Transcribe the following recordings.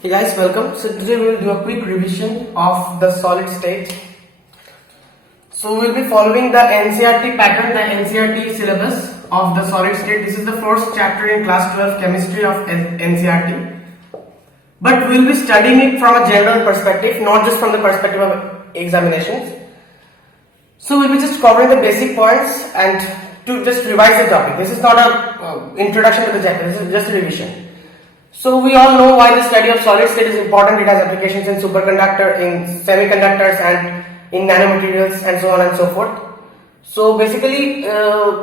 Hey guys, welcome. So today we will do a quick revision of the solid state. So we will be following the NCERT pattern, the NCERT syllabus of the solid state. This is the first chapter in class 12 chemistry of NCERT. But we will be studying it from a general perspective, not just from the perspective of examinations. So we will be just covering the basic points and to just revise the topic. This is not a introduction to the chapter, this is just a revision. So we all know why the study of solid state is important. It has applications in superconductor, in semiconductors and in nanomaterials and so on and so forth. So basically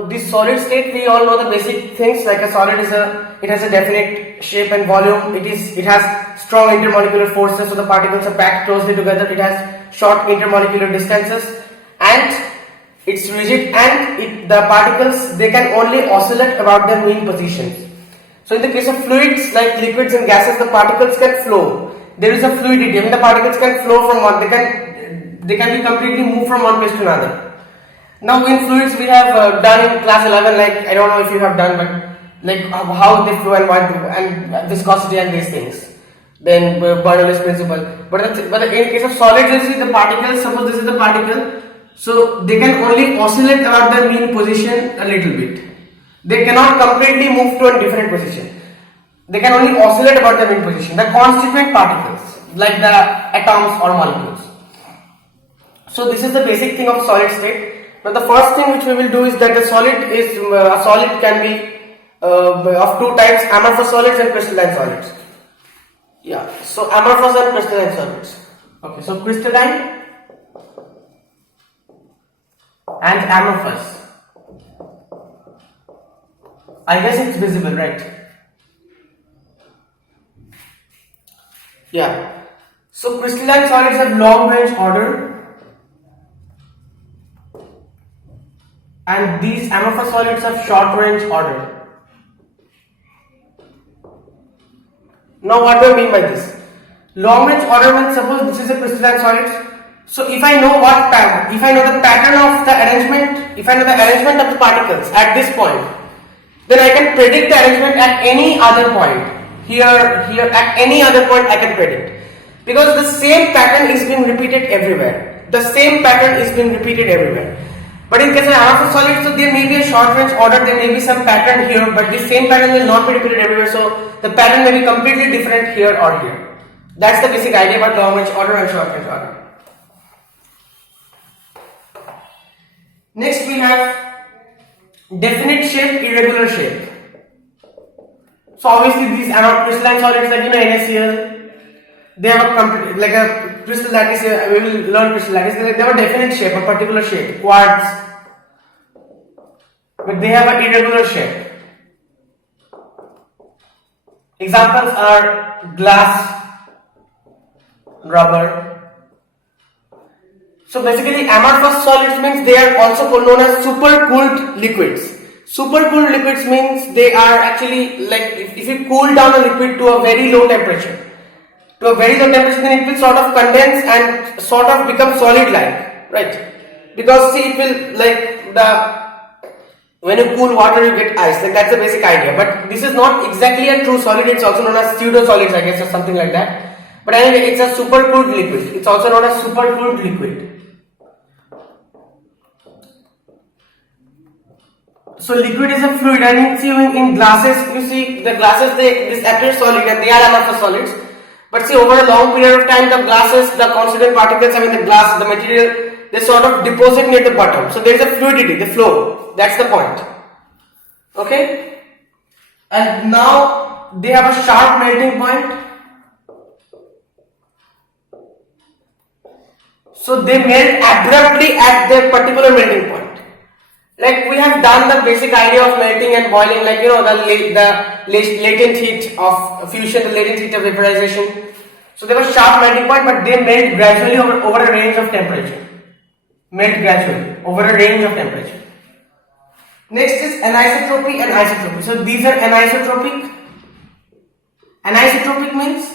this solid state, we all know the basic things like a solid is it has a definite shape and volume. It has strong intermolecular forces, so the particles are packed closely together. It has short intermolecular distances and it's rigid, and the particles, they can only oscillate about their mean positions. So in the case of fluids like liquids and gases, the particles can flow. There is a fluidity. I mean, the particles can flow from one. They can be completely moved from one place to another. Now in fluids we have done in class 11. Like I don't know if you have done, but like how they flow and what and viscosity and these things. Then Bernoulli's principle. But in the case of solids, this is the particles. Suppose this is the particle, so they can only oscillate about their mean position a little bit. They cannot completely move to a different position. They can only oscillate about their mean position. The constituent particles, like the atoms or molecules. So this is the basic thing of solid state. Now the first thing which we will do is that a solid can be of two types: amorphous solids and crystalline solids. Yeah. So amorphous and crystalline solids. Okay. So crystalline and amorphous. I guess it's visible, right? Yeah. So crystalline solids have long range order, and these amorphous solids have short range order. Now what do I mean by this? Long range order means, suppose this is a crystalline solid. So if I know if I know the pattern of the arrangement, if I know the arrangement of the particles at this point, then I can predict the arrangement at any other point. Here, at any other point I can predict. Because the same pattern is being repeated everywhere. The same pattern is being repeated everywhere. But in case of amorphous solids, so there may be a short range order, there may be some pattern here, but the same pattern will not be repeated everywhere. So the pattern may be completely different here or here. That's the basic idea about long range order and short range order. Next we have definite shape, irregular shape. So obviously these crystalline solids, like NaCl, they have a crystal lattice. We will learn crystal lattice. They have a definite shape, a particular shape. Quartz, but they have an irregular shape. Examples are glass, rubber. So basically amorphous solids means they are also known as supercooled liquids. Supercooled liquids means they are actually like if you cool down a liquid to a very low temperature, then it will sort of condense and sort of become solid like, right? Because see, it will when you cool water you get ice, like that's the basic idea. But this is not exactly a true solid, it's also known as pseudo solids, I guess, or something like that. But anyway, it's a supercooled liquid. It's also known as supercooled liquid. So liquid is a fluid, and you see in glasses, you see the glasses, this appear solid and they are amorphous solids. But see, over a long period of time, the glasses, the constituent particles, the glass, the material, they sort of deposit near the bottom. So there is a fluidity, the flow. That's the point. Okay? And now they have a sharp melting point. So they melt abruptly at their particular melting point. Like we have done the basic idea of melting and boiling, like the latent heat of fusion, the latent heat of vaporization. So they have a sharp melting point, but they melt gradually over a range of temperature. Melt gradually over a range of temperature. Next is anisotropy and isotropy. So these are anisotropic. Anisotropic means,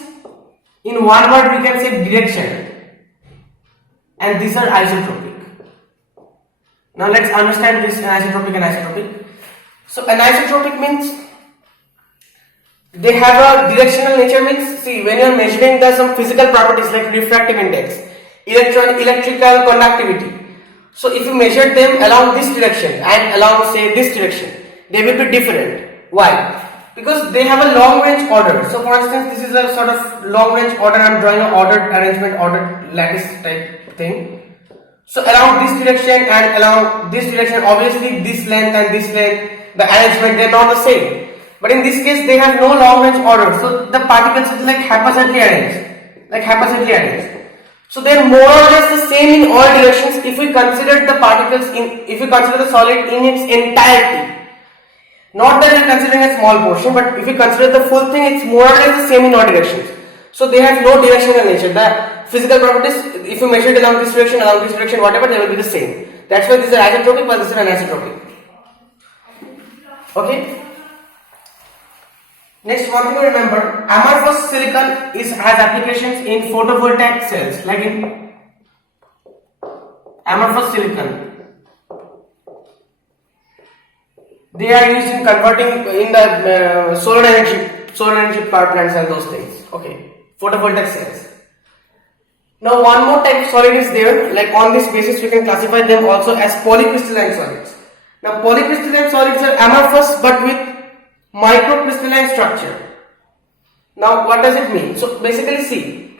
in one word we can say direction, and these are isotropic. Now let's understand this anisotropic and isotropic. So anisotropic means they have a directional nature. Means, see, when you are measuring the some physical properties like refractive index, electrical conductivity. So if you measure them along this direction and along say this direction, they will be different. Why? Because they have a long range order. So for instance, this is a sort of long range order. I am drawing an ordered arrangement, ordered lattice type thing. So along this direction and along this direction, obviously this length and this length, the arrangement, they are not the same. But in this case, they have no long range order. So the particles is like haphazardly arranged. So they are more or less the same in all directions if we consider the particles if we consider the solid in its entirety. Not that we are considering a small portion, but if we consider the full thing, it's more or less the same in all directions. So they have no directional nature. The physical properties, if you measure it along this direction, whatever, they will be the same. That's why this is isotropic, but this is anisotropic. Okay. Next, one thing to remember: amorphous silicon has applications in photovoltaic cells, like in amorphous silicon. They are used in converting in the solar energy power plants and those things. Okay, photovoltaic cells. Now, one more type of solid is there. Like on this basis, we can classify them also as polycrystalline solids. Now, polycrystalline solids are amorphous but with microcrystalline structure. Now, what does it mean? So, basically, see,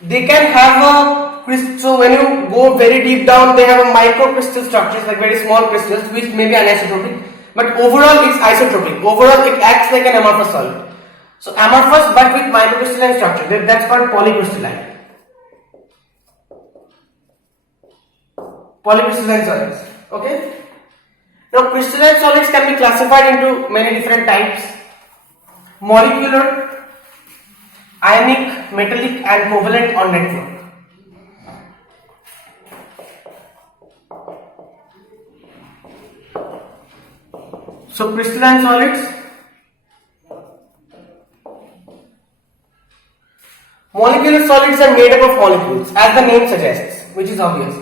they can have a so when you go very deep down, they have a microcrystal structures like very small crystals, which may be anisotropic. But overall it's isotropic. Overall it acts like an amorphous solid. So amorphous but with microcrystalline structure. That's called polycrystalline. Polycrystalline solids. Okay. Now crystalline solids can be classified into many different types: molecular, ionic, metallic, and covalent or network. So crystalline solids, molecular solids are made up of molecules, as the name suggests, which is obvious.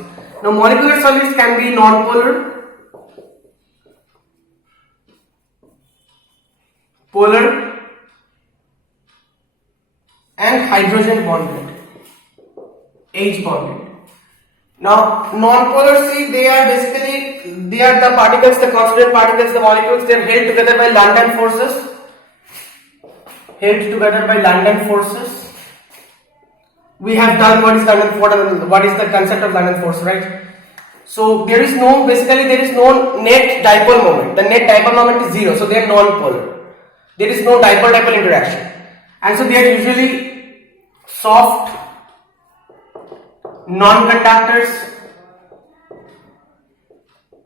Now molecular solids can be non-polar, polar, and hydrogen bonded, H bonded. Now non-polar, see, they are the particles, the constituent particles, the molecules, they are held together by London forces. We have done what is the concept of London force, right? So there is no net dipole moment. The net dipole moment is zero, so they are non-polar. There is no dipole-dipole interaction, and so they are usually soft, non-conductors,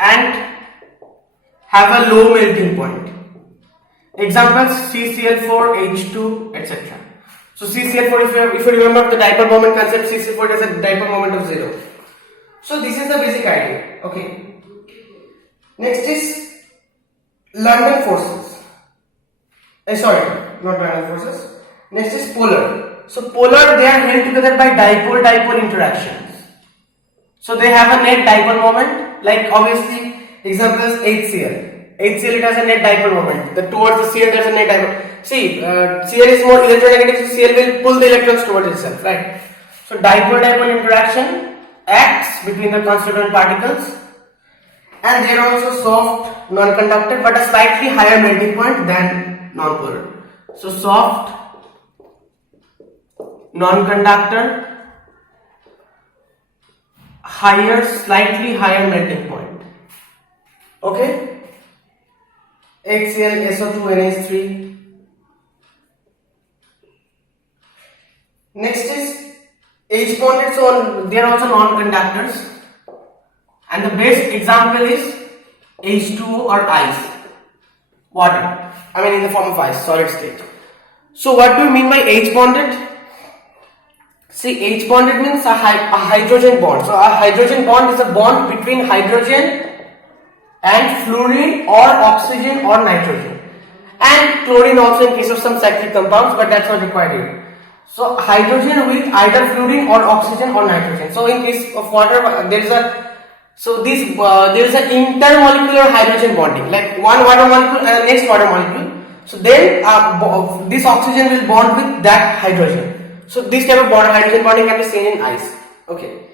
and have a low melting point. Examples: CCl4, H2, etc. So CCl4, if you remember the dipole moment concept, CCl4 has a dipole moment of 0. So this is the basic idea. Okay. Next is London forces. Not London forces. Next is polar. So polar, they are held together by dipole-dipole interactions. So they have a net dipole moment. Like obviously, examples HCl. HCl, it has a net dipole moment. Towards the Cl there is a net dipole. See, Cl is more electronegative, so Cl will pull the electrons towards itself, right? So dipole-dipole interaction acts between the constituent particles, and they are also soft, non-conductor, but a slightly higher melting point than non-polar. So soft, non-conductor, slightly higher melting point. Okay? HCl, SO2, NH3. Next is H bonded, so they are also non-conductors, and the best example is H2O or ice, water. I mean in the form of ice, solid state. So what do you mean by H bonded? See, H bonded means a hydrogen bond. So a hydrogen bond is a bond between hydrogen and fluorine or oxygen or nitrogen, and chlorine also in case of some cyclic compounds, but that's not required here. So hydrogen with either fluorine or oxygen or nitrogen. So in case of water, there is an intermolecular hydrogen bonding, like one water molecule and the next water molecule. So then this oxygen will bond with that hydrogen. So this type of hydrogen bonding can be seen in ice. Okay.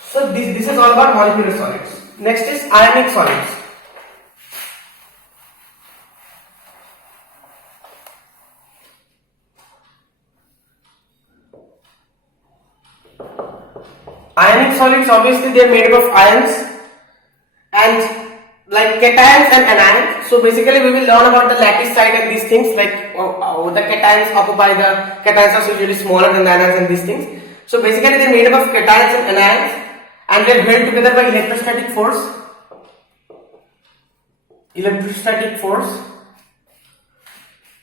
So this is all about molecular solids. Next is ionic solids. Ionic solids, obviously they are made up of ions and like cations and anions. So basically we will learn about the lattice side and these things, like the cations occupy the cations are usually smaller than the anions and these things. So basically they are made up of cations and anions and they are held together by electrostatic force.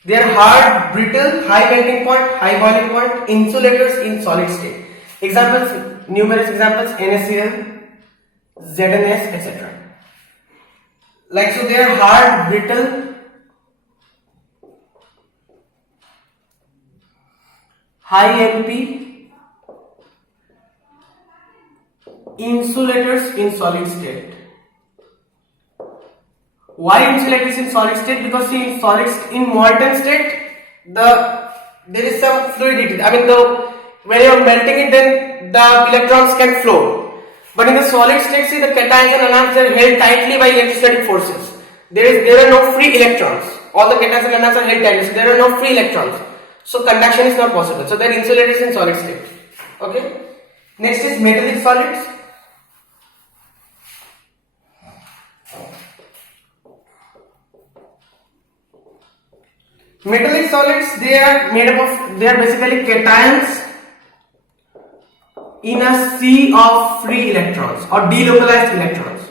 They are hard, brittle, high melting point, high boiling point insulators in solid state. Examples, numerous examples: NaCl, ZnS, etc. Like, so they are hard, brittle, high MP insulators in solid state. Why insulators in solid state? Because in molten state, there is some fluidity. I mean, when you are melting it, then the electrons can flow. But in the solid state, see, the cations and anions are held tightly by electrostatic forces. There are no free electrons. All the cations and anions are held tightly, so there are no free electrons. So conduction is not possible. So they are insulators in solid state. Okay. Next is metallic solids. Metallic solids, they are basically cations in a sea of free electrons or delocalized electrons.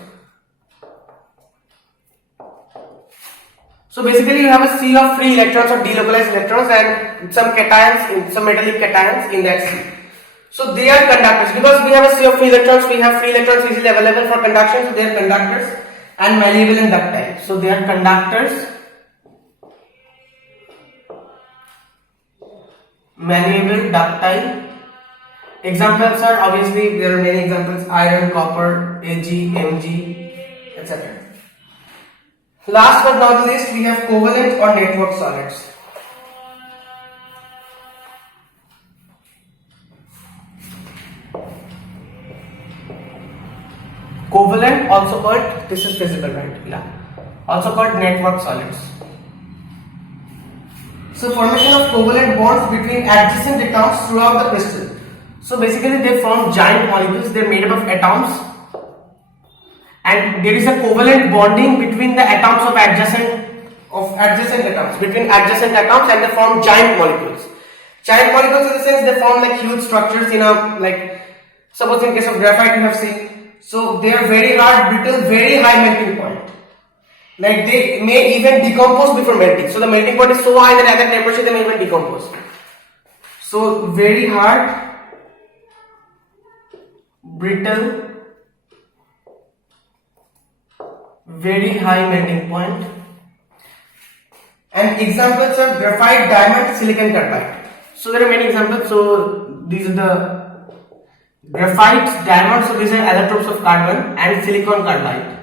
So basically you have a sea of free electrons or delocalized electrons and some metallic cations in that sea. So they are conductors. Because we have a sea of free electrons, we have free electrons easily available for conduction, so they are conductors and malleable and ductile. So they are conductors, malleable, ductile. Examples are, obviously there are many examples: iron, copper, Ag, Mg, etc. Last but not least, we have covalent or network solids. Covalent, also called, this is visible, right? Yeah. Also called network solids. So formation of covalent bonds between adjacent atoms throughout the crystal. So basically they form giant molecules. They are made up of atoms, and there is a covalent bonding between the atoms of adjacent atoms, and they form giant molecules. Giant molecules in the sense they form like huge structures in a, like, suppose in case of graphite you have seen. So they are very hard, brittle, very high melting point. Like they may even decompose before melting. So the melting point is so high that at that temperature they may even decompose. So very hard, brittle, very high melting point. And examples are graphite, diamond, silicon carbide. So there are many examples. So these are the graphite, diamond. So these are allotropes of carbon, and silicon carbide.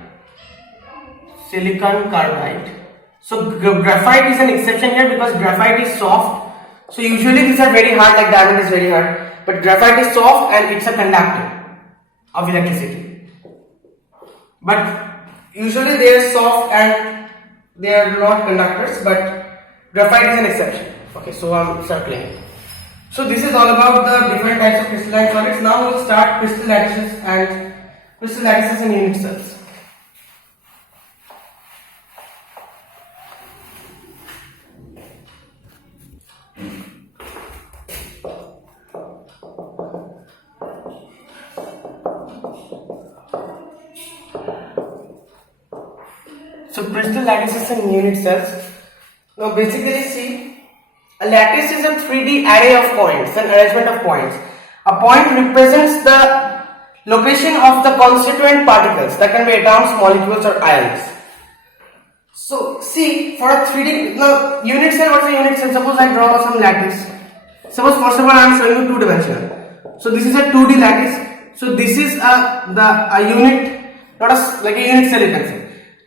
So graphite is an exception here because graphite is soft. So usually these are very hard, like diamond is very hard, but graphite is soft and it's a conductor of electricity. But usually they are soft and they are not conductors, but graphite is an exception. Okay, so I'm circling it. So this is all about the different types of crystalline solids. Now we'll start crystal lattices and unit cells. So crystal lattices and unit cells. Now basically see, a lattice is a 3D array of points, an arrangement of points. A point represents the location of the constituent particles, that can be atoms, molecules or ions. So see, for a 3D, now unit cell, what's a unit cell? Suppose I draw some lattice. Suppose first of all I am showing you two-dimensional. So this is a 2D lattice. So this is a unit, not a, like a unit cell you can say.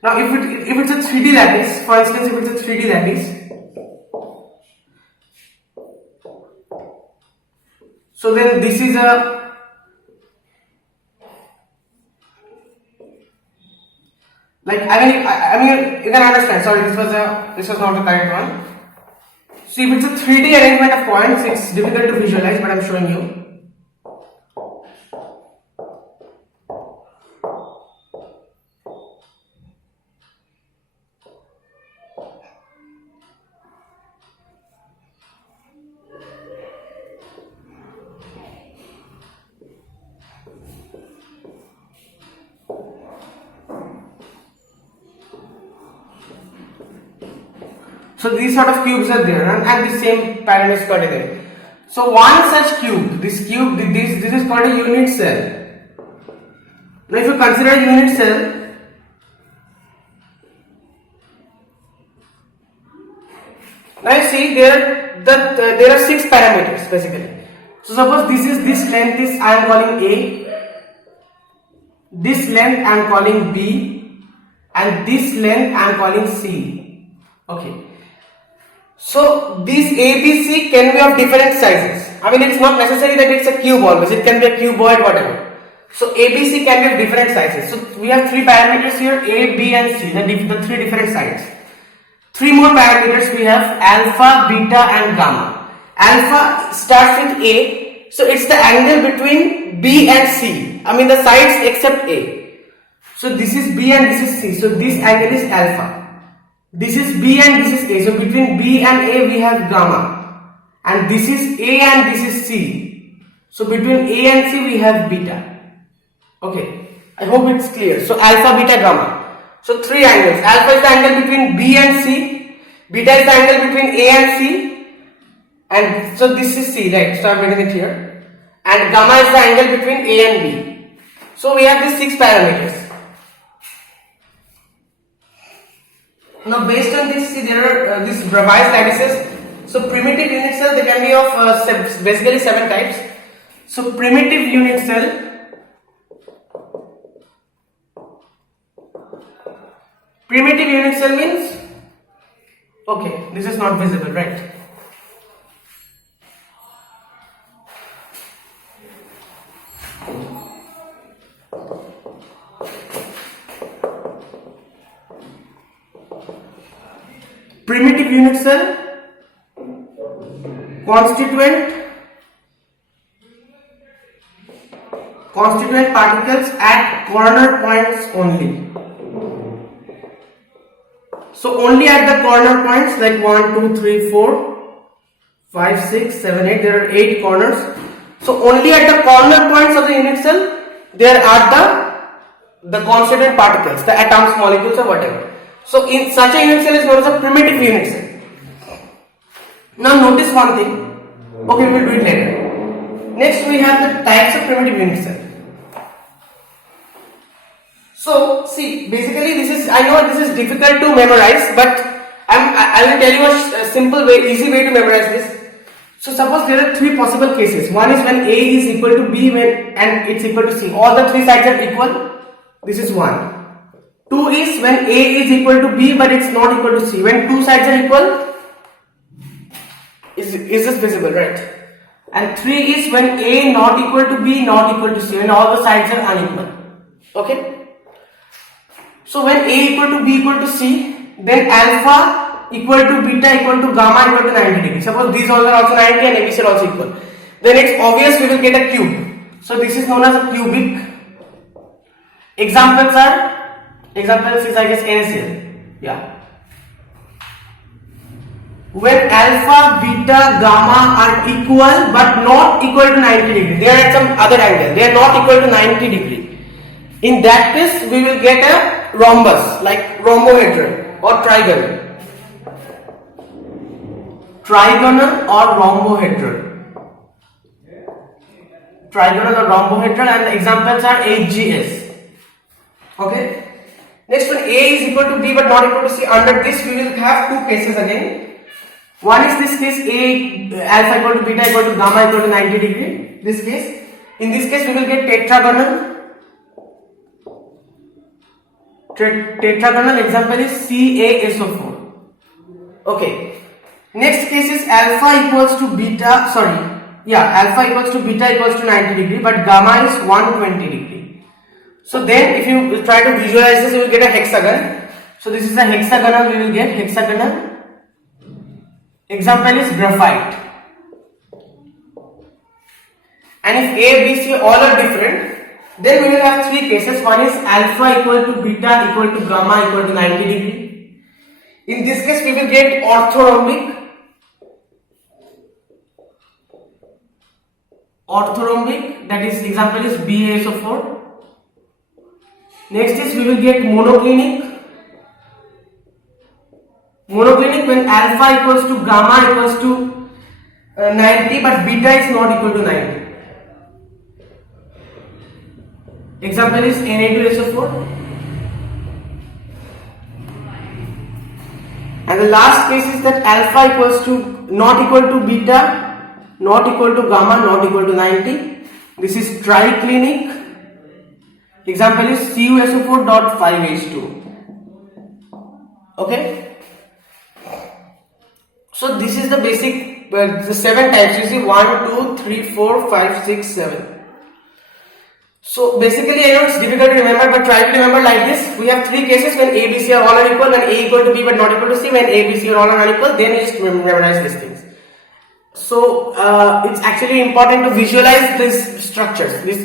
Now if it's a 3D lattice, for instance, if it's a 3D lattice, so then this is a like I mean you can understand. Sorry, this was not the correct one. So if it's a 3D arrangement of points, it's difficult to visualize, but I'm showing you. So these sort of cubes are there, and the same pattern is called again. So one such cube, this is called a unit cell. Now if you consider a unit cell, now you see there are 6 parameters basically. So suppose this length is I am calling A, this length I am calling B, and this length I am calling C. Okay. So these ABC can be of different sizes. I mean, it's not necessary that it's a cube always. It can be a cuboid, whatever. So ABC can be of different sizes. So we have 3 parameters here, A, B and C, the 3 different sizes. 3 more parameters we have, alpha, beta and gamma. Alpha starts with A, so it's the angle between B and C. I mean the sides except A. So this is B and this is C. So this angle is alpha. This is B and this is A. So between B and A we have gamma. And this is A and this is C. So between A and C we have beta. Okay. I hope it's clear. So alpha, beta, gamma. So 3 angles. Alpha is the angle between B and C. Beta is the angle between A and C. And so this is C, right? So I'm writing it here. And gamma is the angle between A and B. So we have these 6 parameters. Now based on this, see there are these Bravais lattices. So primitive unit cell, they can be of basically 7 types. So primitive unit cell, means, okay, this is not visible, right? Primitive unit cell constituent particles at corner points only. So only at the corner points like 1, 2, 3, 4, 5, 6, 7, 8. There are 8 corners. So only at the corner points of the unit cell there are the constituent particles, the atoms, molecules or whatever. So in such a unit cell is known as a primitive unit cell. Now notice one thing. Okay, we will do it later. Next we have the types of primitive unit cell. So see, basically I know this is difficult to memorize, but I will tell you a simple way, easy way to memorize this. So suppose there are 3 possible cases. One is when A is equal to B and it's equal to C. All the 3 sides are equal. This is 1. 2 is when A is equal to B but it's not equal to C. When 2 sides are equal, is this visible, right? And 3 is when A not equal to B, not equal to C, when all the sides are unequal. Okay? So when A equal to B equal to C, then alpha equal to beta equal to gamma equal to 90 degrees. Suppose these all are also 90 and ABC are also equal. Then it's obvious we will get a cube. So this is known as a cubic. Examples is I guess NaCl. Yeah. When alpha, beta, gamma are equal but not equal to 90 degree. They are at some other angle. They are not equal to 90 degree. In that case, we will get a rhombus like rhombohedron or trigonal. Trigonal or rhombohedron. Trigonal or rhombohedron, and the examples are HGS. Okay. Next one, A is equal to B but not equal to C. Under this we will have 2 cases again. One is this case, A alpha equal to beta equal to gamma equal to 90 degree. This case. In this case we will get tetragonal tetragonal, example is CaSO4. Okay. Next case is alpha equals to beta, alpha equals to beta equals to 90 degree, but gamma is 120 degree. So then if you try to visualize this, you will get a hexagon. So this is a hexagonal, we will get hexagonal. Example is graphite. And if A, B, C all are different, then we will have three cases. One is alpha equal to beta equal to gamma equal to 90 degree. In this case, we will get orthorhombic. That is, example is BaSO4. Next is we will get monoclinic. Monoclinic when alpha equals to gamma equals to 90, but beta is not equal to 90. Example is Na2SO4. And the last case is that alpha equals to not equal to beta, not equal to gamma, not equal to 90. This is triclinic. Example is CuSO4.5H2. Okay. So this is the basic, the 7 types. You see 1, 2, 3, 4, 5, 6, 7. So basically, I know it's difficult to remember, but try to remember like this. We have three cases when A, B, C are all unequal, when A equal to B but not equal to C, when A, B, C are all unequal, then you just memorize these things. So it's actually important to visualize these structures, this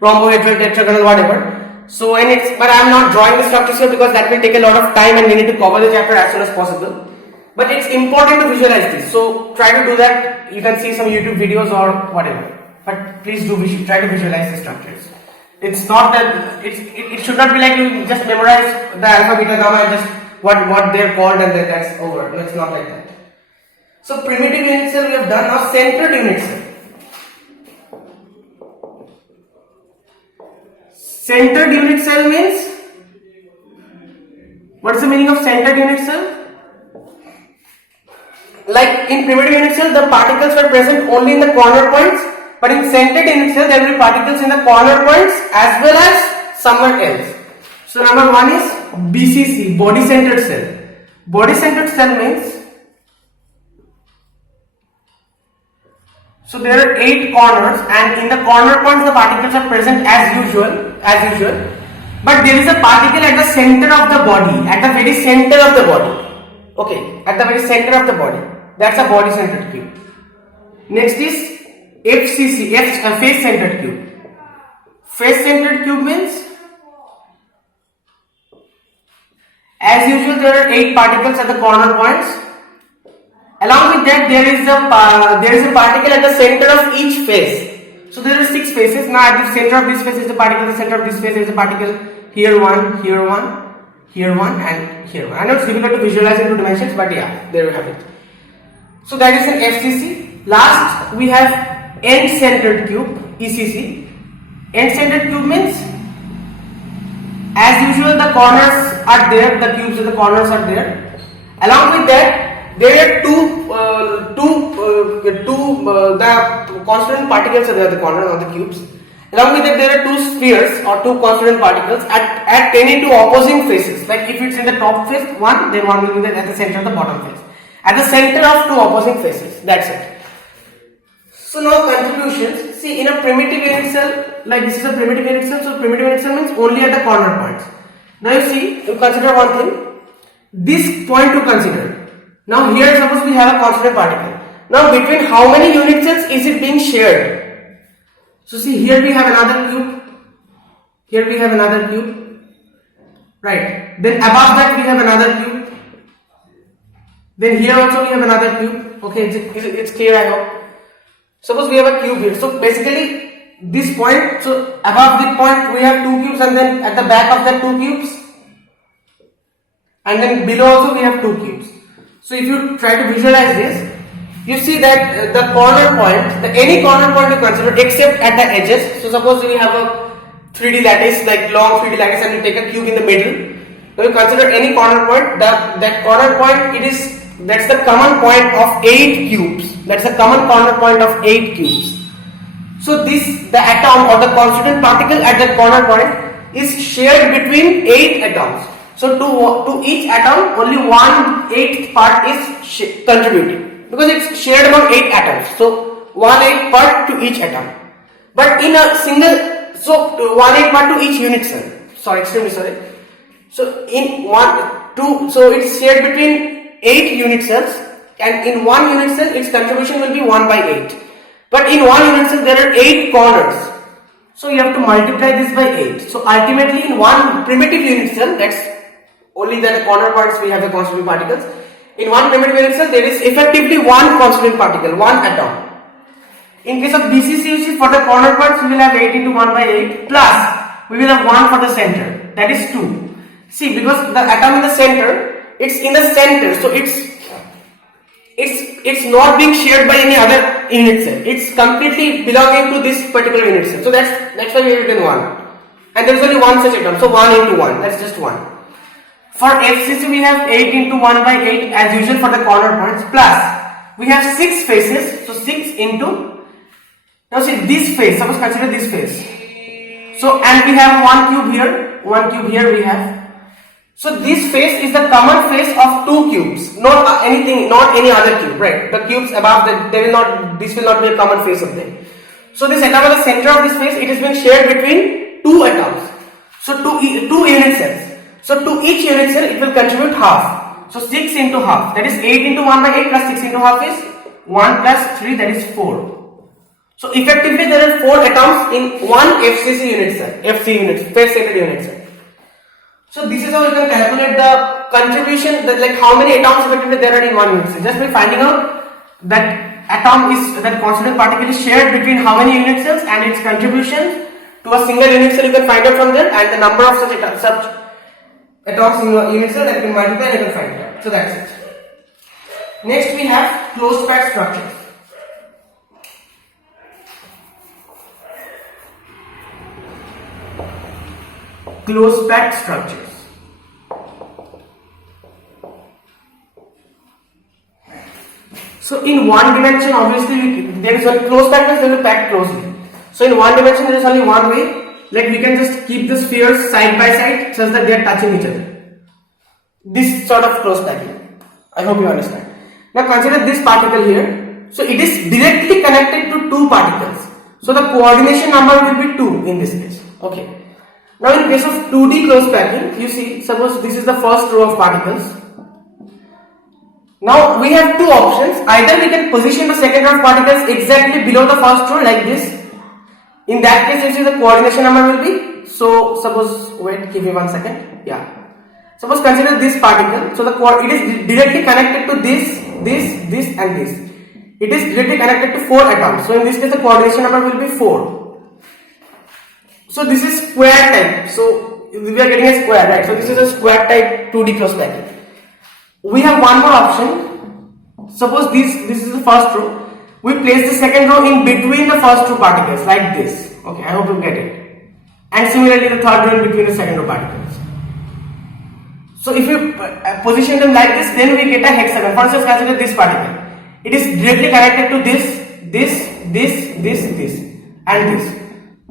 rhombohedral, tetragonal, whatever. So but I am not drawing the structures here because that will take a lot of time and we need to cover the chapter as soon as possible. But it's important to visualize this. So try to do that. You can see some YouTube videos or whatever. But please do try to visualize the structures. It's not that it should not be like you just memorize the alpha, beta, gamma and just what they're called and then that's over. No, it's not like that. So primitive unit cell we have done. Now centered unit cell. Centered unit cell means, what is the meaning of centered unit cell? Like in primitive unit cell, the particles were present only in the corner points. But in centered unit cell, there will be particles in the corner points as well as somewhere else. So number one is BCC, body centered cell. Body centered cell means, so there are 8 corners and in the corner points the particles are present as usual. But there is a particle at the center of the body, at the very center of the body. Okay, at the very center of the body. That's a body centered cube. Next is FCC, face centered cube. Face centered cube means, as usual there are 8 particles at the corner points. Along with that there is a particle at the center of each face. So there are 6 faces. Now at the center of this face is a particle, at the center of this face is a particle. Here one, here one, here one and here one. I know it's difficult to visualize in 2 dimensions, but yeah, there you have it. So that is an FCC. Last we have end-centered cube, ECC. End-centered cube means, as usual the corners are there, the cubes at the corners are there. Along with that, there are the constituent particles are there at the corner of the cubes. Along with that, there are 2 spheres or 2 constituent particles at 10 into opposing faces. Like if it's in the top face, one, then one will be at the center of the bottom face. At the center of 2 opposing faces. That's it. So now contributions. See, in a primitive unit cell, like this is a primitive unit cell, so primitive unit cell means only at the corner points. Now you see, you consider one thing, this point to consider. Now here suppose we have a constant particle. Now between how many unit cells is it being shared? So see, here we have another cube, here we have another cube, right? Then above that we have another cube, then here also we have another cube. Okay, it's clear, I hope. Suppose we have a cube here. So basically this point, so above the point we have 2 cubes and then at the back of that 2 cubes and then below also we have 2 cubes. So if you try to visualize this, you see that the corner point, any corner point you consider except at the edges. So suppose we have a 3D lattice, like long 3D lattice and you take a cube in the middle. Now you consider any corner point, that corner point that's the common point of 8 cubes. That's the common corner point of 8 cubes. So the atom or the constituent particle at that corner point is shared between 8 atoms. So to each atom, only 1/8 part is contributing because it's shared among 8 atoms. So 1/8 part to each atom. But in a single, so 1/8 part to each unit cell. Sorry, extremely sorry. So in so it's shared between 8 unit cells, and in one unit cell its contribution will be 1/8. But in one unit cell there are 8 corners. So you have to multiply this by 8. So ultimately in one primitive unit cell, that's only the corner parts we have the constituent particles. In one primitive unit cell there is effectively one constituent particle, one atom. In case of BCCUC, for the corner parts we will have 8 into 1/8 plus we will have 1 for the center, that is 2. See, because the atom in the center, it's in the center, so it's not being shared by any other unit cell. It's completely belonging to this particular unit cell. So that's why we have written 1. And there is only one such atom. So 1 into 1. That's just 1. For FCC we have 8 into 1/8 as usual for the corner parts, plus we have 6 faces. So 6 into, now see this face, suppose consider this face. So and we have one cube here we have. So this face is the common face of 2 cubes, not any other cube, right? The cubes above that, this will not be a common face of them. So this atom at the center of this face, it is being shared between 2 atoms. So 2 unit cells. So to each unit cell it will contribute half. So 6 into half, that is 8 into 1/8 plus 6 into half is 1 plus 3, that is 4. So effectively there are 4 atoms in one FCC unit cell, FC unit, face-centered unit cell. So this is how you can calculate the contribution, like how many atoms effectively there are in one unit cell. Just by finding out that constituent particle is shared between how many unit cells and its contribution to a single unit cell, you can find out from there, and the number of such atoms in a unit cell that you can multiply and you can find it out. So that's it. Next we have closed packed structures. Closed packed structures. So in one dimension, obviously there is only closed packed, means they will packed closely. So in one dimension there is only one way, like we can just keep the spheres side by side such that they are touching each other. This sort of closed packing. I hope you understand. Now consider this particle here. So it is directly connected to 2 particles. So the coordination number will be 2 in this case. Okay. Now in case of 2D closed packing, you see, suppose this is the first row of particles. Now we have 2 options. Either we can position the second row of particles exactly below the first row like this. In that case, you see the coordination number will be, so suppose, wait, give me 1 second. Yeah. Suppose consider this particle. So it is directly connected to this and this. It is directly connected to 4 atoms. So in this case the coordination number will be 4. So this is square type. So we are getting a square, right? So this is a square type 2D closed packing. We have one more option. Suppose this is the first row. We place the second row in between the first 2 particles like this. Okay, I hope you get it. And similarly the third row in between the second row particles. So if you position them like this, then we get a hexagon. For instance, consider this particle. It is directly connected to this and this.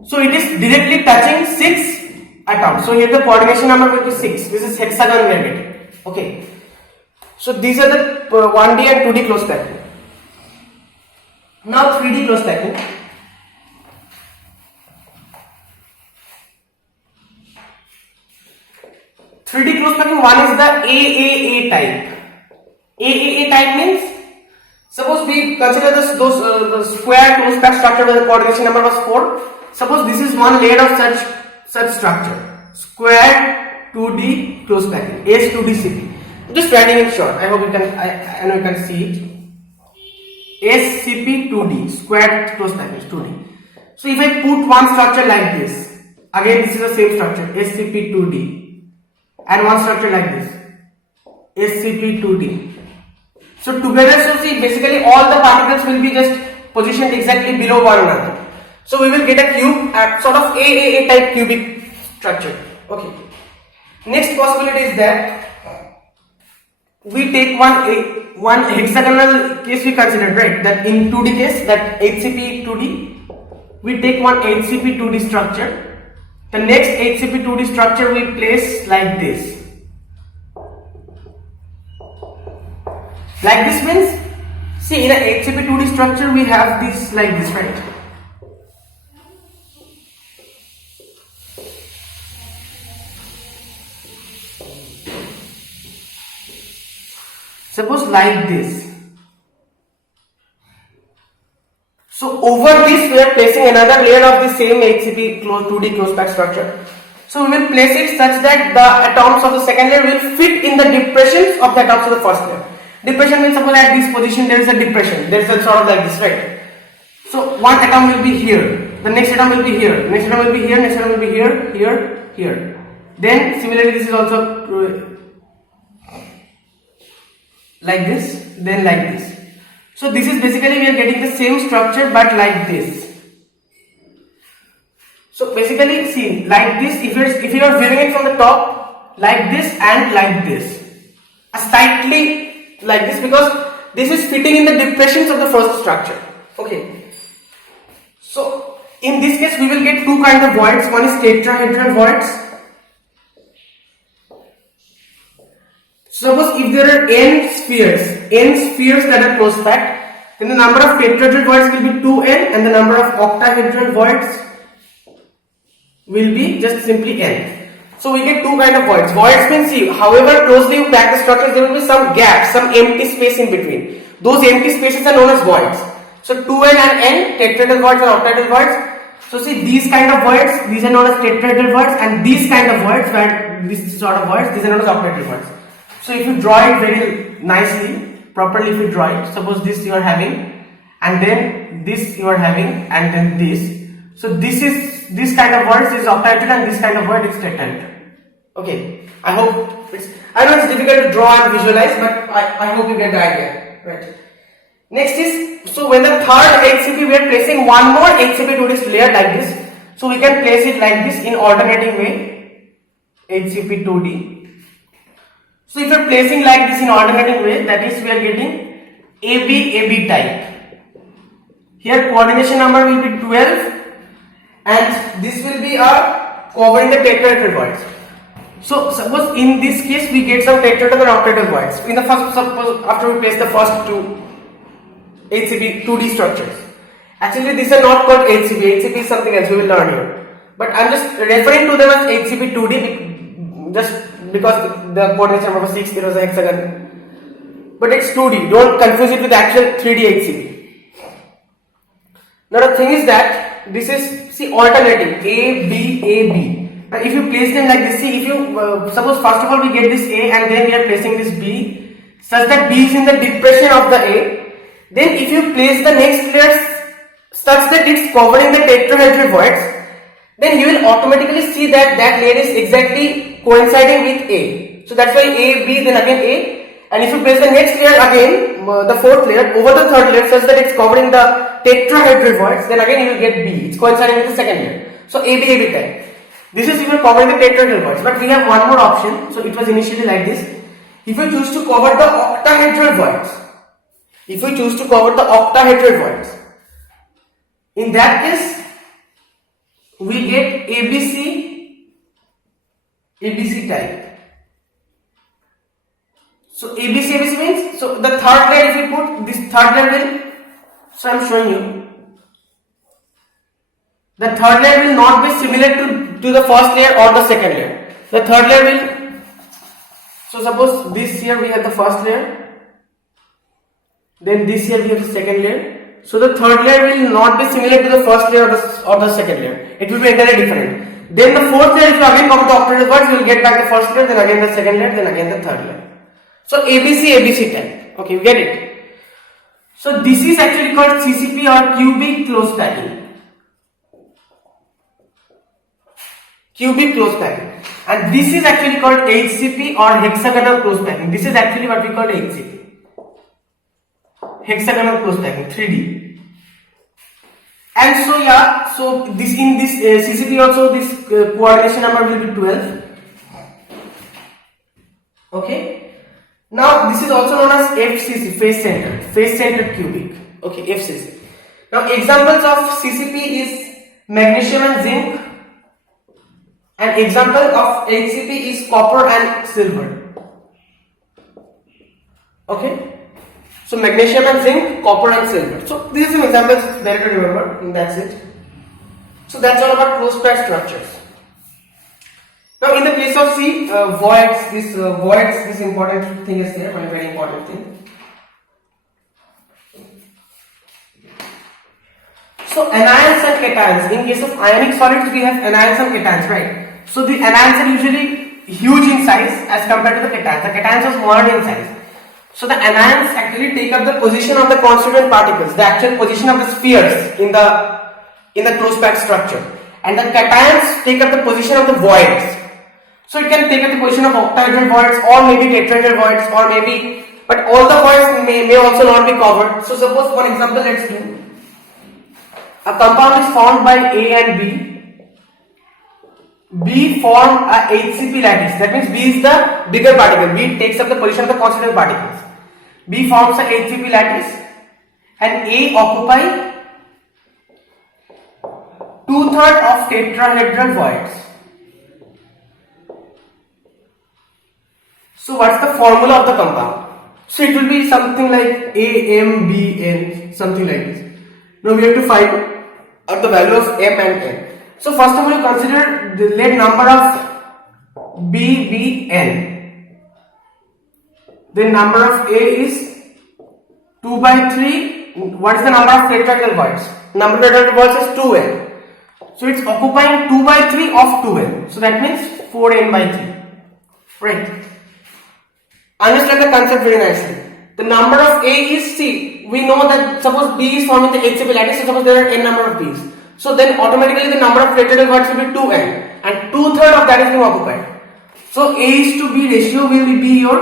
So it is directly touching 6 atoms. So here the coordination number will be 6. This is hexagon related. Okay. So these are the 1D and 2D closed packing. Now 3D closed packing. One is the AAA type. AAA type means, suppose we consider the square closed packed structure where the coordination number was 4. Suppose this is one layer of such structure. Square 2D closed packing. S2DCP. Just writing it short. I hope you can. I know you can see it. SCP2D, square closed packing, 2D. So if I put one structure like this, again this is the same structure, SCP2D, and one structure like this, SCP2D. So together, so see, basically all the particles will be just positioned exactly below one another. So we will get a cube, sort of AAA type cubic structure. Okay. Next possibility is that we take one hexagonal case we considered, right? That in 2D case, that HCP2D, we take one HCP2D structure. The next HCP2D structure we place like this. Like this means, see, in a HCP2D structure we have this like this, right? Suppose like this. So over this we are placing another layer of the same HCP 2D close packed structure. So we will place it such that the atoms of the second layer will fit in the depressions of the atoms of the first layer. Depression means suppose at this position there is a depression. There is a sort of like this, right? So one atom will be here. The next atom will be here. Next atom will be here. Next atom will be here. Here. Here. Then similarly this is also like this. Then like this. So this is basically we are getting the same structure but like this. So basically see like this, if you are viewing it from the top, like this and like this, slightly like this, because this is fitting in the depressions of the first structure. Okay. So in this case we will get two kinds of voids. One is tetrahedral voids. Suppose if there are n spheres that are close packed, then the number of tetrahedral voids will be 2n and the number of octahedral voids will be just simply n. So we get two kind of voids. Voids means, see, however closely you pack the structure, there will be some gap, some empty space in between. Those empty spaces are known as voids. So 2n and n, tetrahedral voids and octahedral voids. So see, these kind of voids, these are known as tetrahedral voids, and these kind of voids, where this sort of voids, these are known as octahedral voids. So if you draw it very nicely, properly if you draw it, suppose this you are having, and then this you are having, and then this. So this kind of void is octahedral and this kind of void is tetrahedral. Okay, I know it's difficult to draw and visualize, but I hope you get the idea, right? Next is, so when the third HCP we are placing one more HCP2D layer like this, so we can place it like this in alternating way, HCP2D. So if you are placing like this in alternating way, that is we are getting AB type. Here coordination number will be 12 and this will be covering the tetrahedral voids. So suppose in this case we get some tetrahedral and octahedral voids. In the first, suppose after we place the first two HCP2D structures. Actually these are not called HCP. HCP is something else, we will learn here. But I am just referring to them as HCP2D just because the coordination number 6 there was a hexagon. But it's 2D. Don't confuse it with actual 3D HCP. Now the thing is that this is, see, alternating A, B, A, B. Now if you place them like this, see, if you suppose first of all we get this A and then we are placing this B such that B is in the depression of the A, then if you place the next layer such that it's covering the tetrahedral voids, then you will automatically see that that layer is exactly coinciding with A. So that's why A, B, then again A. And if you place the next layer again, the fourth layer over the third layer such that it's covering the tetrahedral voids, then again you will get B. It's coinciding with the second layer. So AB type. This is if you are covering the tetrahedral voids. But we have one more option. So it was initially like this. If you choose to cover the octahedral voids, in that case, we get ABC type. So ABC means, so the third layer, if you put this third layer will, so I am showing you, the third layer will not be similar to the first layer or the second layer. The third layer will, so suppose this here we have the first layer, then this here we have the second layer. So the third layer will not be similar to the first layer or the second layer. It will be entirely different. Then the fourth layer, if you again come to octahedral voids, you will get back the first layer, then again the second layer, then again the third layer. So ABC type. Okay, you get it. So this is actually called CCP or cubic close packing. Cubic close packing. And this is actually called HCP or hexagonal close packing. This is actually what we call HCP. Hexagonal close packing, 3D. And so yeah, so this in this CCP also this coordination number will be 12. Okay. Now this is also known as FCC, face centered cubic. Okay, FCC. Now examples of CCP is magnesium and zinc, and example of HCP is copper and silver. Okay. So magnesium and zinc, copper and silver. So these are some examples better to remember, and that's it. So that's all about closed packed structures. Now in the case of C, voids, this important thing is there, one very important thing. So anions and cations. In case of ionic solids, we have anions and cations, right? So the anions are usually huge in size as compared to the cations. The cations are smaller in size. So the anions actually take up the position of the constituent particles, the actual position of the spheres in the closed packed structure, and the cations take up the position of the voids. So it can take up the position of octahedral voids, or maybe tetrahedral voids, or maybe, but all the voids may also not be covered. So suppose for example, let's do a compound is formed by A and B. B form a HCP lattice. That means B is the bigger particle. B takes up the position of the constituent particles. B forms a HCP lattice, and A occupy 2/3 of tetrahedral voids. So what's the formula of the compound? So it will be something like AMBN, something like this. Now we have to find out the value of M and N. So first of all, you consider the let number of B be N. Then number of A is 2/3. What is the number of tetrahedral voids? Number of tetrahedral voids is 2N. So it's occupying 2/3 of 2N. So that means 4N/3. Right. Understand the concept very nicely. The number of A is C. We know that suppose B is forming the HCP lattice, so suppose there are n number of B's. So then automatically the number of tetrahedral voids will be 2n, and 2/3 of that is being occupied. So A is to B ratio will be your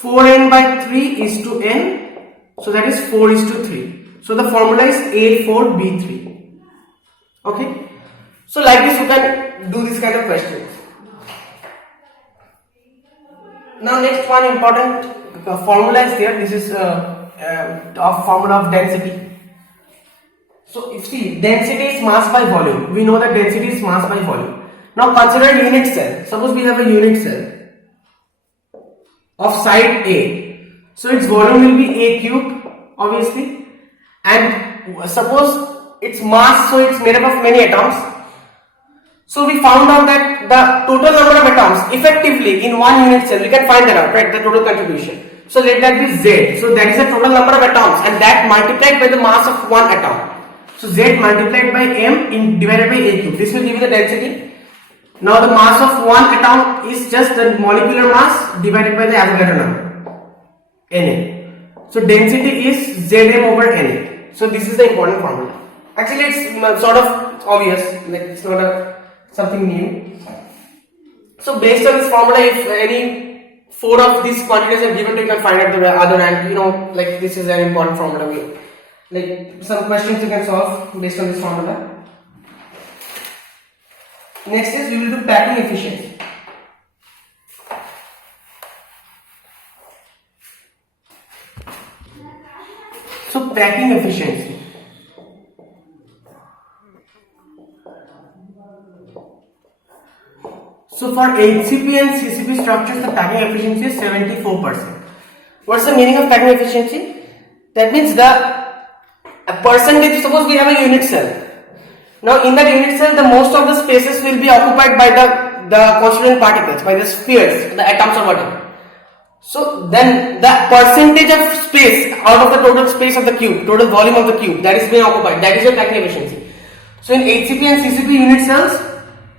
4n/3 is to n. So that is 4 is to 3. So the formula is A4B3. Okay. So like this you can do this kind of questions. Now next one important formula is there. This is a formula of density. So if see, density is mass by volume. We know that density is mass by volume. Now consider a unit cell. Suppose we have a unit cell of side A. So its volume will be A cube, obviously. And suppose its mass, so it's made up of many atoms. So we found out that the total number of atoms effectively in one unit cell, we can find that out, right? The total contribution. So let that be Z. So that is the total number of atoms, and that multiplied by the mass of one atom. So Z multiplied by M divided by A cube. This will give you the density. Now the mass of one atom is just the molecular mass divided by the Avogadro number, Na. So density is Zm over Na. So this is the important formula. Actually it's sort of obvious, like it's not something new. So based on this formula, if any 4 of these quantities are given, you can find out the other, and you know, like this is an important formula. Like some questions you can solve based on this formula. Next is we will do packing efficiency. So packing efficiency. So for HCP and CCP structures, the packing efficiency is 74%. What's the meaning of packing efficiency? That means a percentage, suppose we have a unit cell. Now in that unit cell, the most of the spaces will be occupied by the constituent particles, by the spheres, the atoms or whatever. So then the percentage of space out of the total space of the cube, total volume of the cube, that is being occupied, that is your packing efficiency. So in HCP and CCP unit cells,